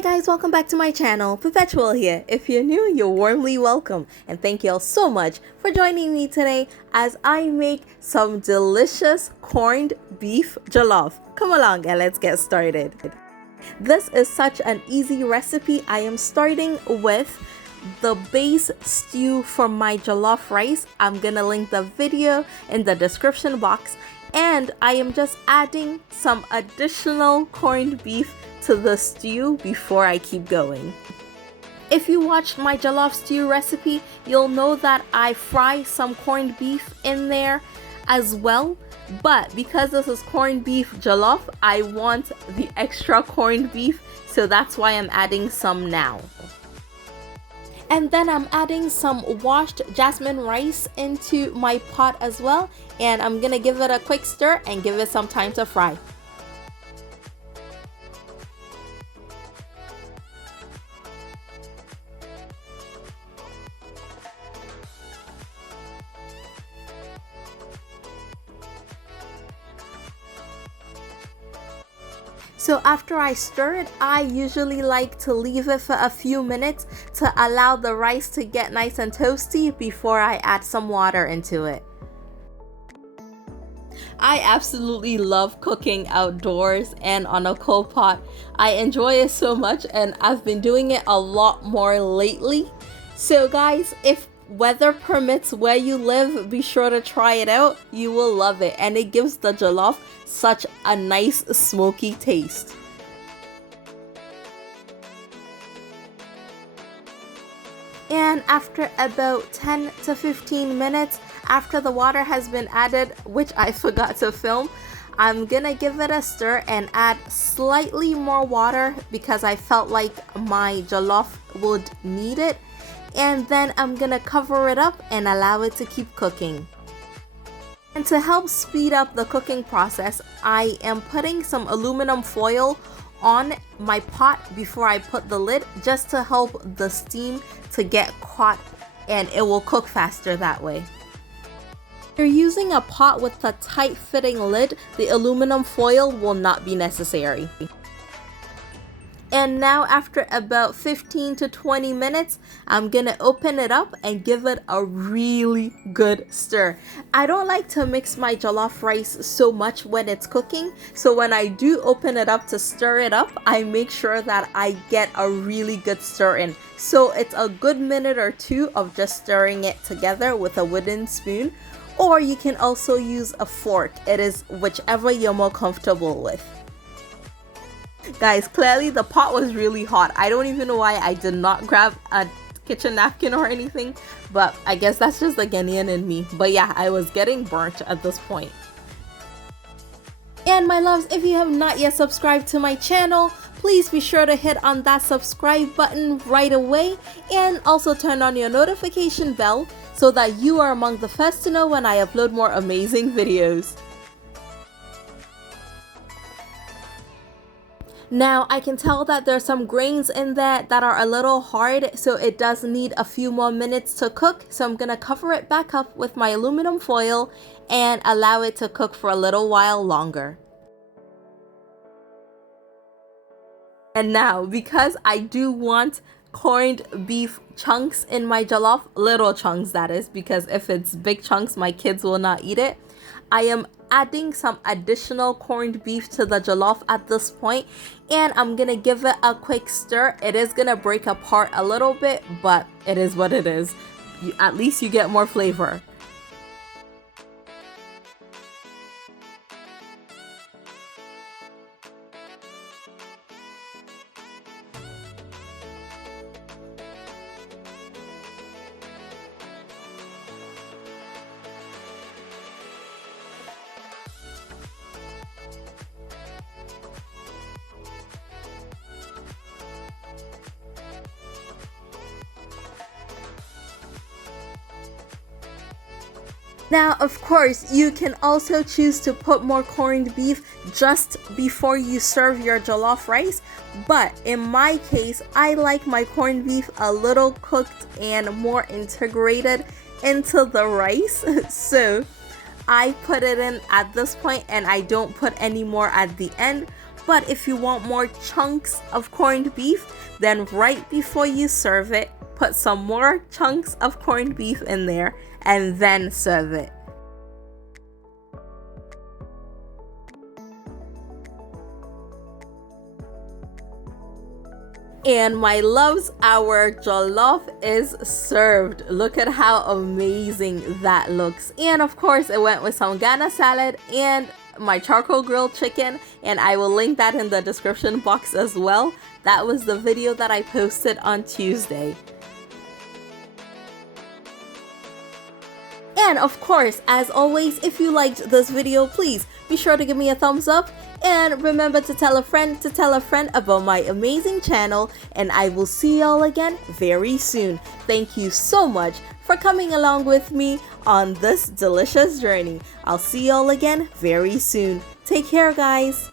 Hi guys, welcome back to my channel. Perpetual here. If you're new, you're warmly welcome. And thank you all so much for joining me today as I make some delicious corned beef jollof. Come along and let's get started. This is such an easy recipe. I am starting with the base stew for my jollof rice. I'm gonna link the video in the description box. And I am just adding some additional corned beef to the stew before I keep going. If you watched my jollof stew recipe, you'll know that I fry some corned beef in there as well. But because this is corned beef jollof, I want the extra corned beef, so that's why I'm adding some now. And then I'm adding some washed jasmine rice into my pot as well, and I'm gonna give it a quick stir and give it some time to fry. So after I stir it, I usually like to leave it for a few minutes to allow the rice to get nice and toasty before I add some water into it. I absolutely love cooking outdoors and on a coal pot. I enjoy it so much and I've been doing it a lot more lately. So guys, if weather permits where you live, be sure to try it out. You will love it, and it gives the jollof such a nice smoky taste. And after about 10 to 15 minutes after the water has been added, which I forgot to film, I'm gonna give it a stir and add slightly more water because I felt like my jollof would need it. And then I'm gonna cover it up and allow it to keep cooking. And to help speed up the cooking process, I am putting some aluminum foil on my pot before I put the lid, just to help the steam to get caught, and it will cook faster that way. If you're using a pot with a tight fitting lid, the aluminum foil will not be necessary. And now after about 15 to 20 minutes, I'm gonna open it up and give it a really good stir. I don't like to mix my jollof rice so much when it's cooking, so when I do open it up to stir it up, I make sure that I get a really good stir in. So it's a good minute or two of just stirring it together with a wooden spoon, or you can also use a fork. It is whichever you're more comfortable with. Guys, clearly the pot was really hot. I don't even know why I did not grab a kitchen napkin or anything, but I guess that's just the Ghanaian in me. But yeah, I was getting burnt at this point. And my loves, if you have not yet subscribed to my channel, please be sure to hit on that subscribe button right away, and also turn on your notification bell so that you are among the first to know when I upload more amazing videos. Now I can tell that there's some grains in there that are a little hard, so it does need a few more minutes to cook. So I'm gonna cover it back up with my aluminum foil and allow it to cook for a little while longer. And now, because I do want corned beef chunks in my jollof, little chunks that is, because if it's big chunks my kids will not eat it, I am adding some additional corned beef to the jollof at this point, and I'm gonna give it a quick stir. It is gonna break apart a little bit, but it is what it is. At least you get more flavor. Now, of course, you can also choose to put more corned beef just before you serve your jollof rice, but in my case, I like my corned beef a little cooked and more integrated into the rice, so I put it in at this point and I don't put any more at the end. But if you want more chunks of corned beef, then right before you serve it, put some more chunks of corned beef in there and then serve it. And my loves, our jollof is served. Look at how amazing that looks. And of course, it went with some Ghana salad and my charcoal grilled chicken, and I will link that in the description box as well. That was the video that I posted on Tuesday. And of course, as always, if you liked this video, please be sure to give me a thumbs up. And remember to tell a friend about my amazing channel. And I will see y'all again very soon. Thank you so much for coming along with me on this delicious journey. I'll see y'all again very soon. Take care, guys.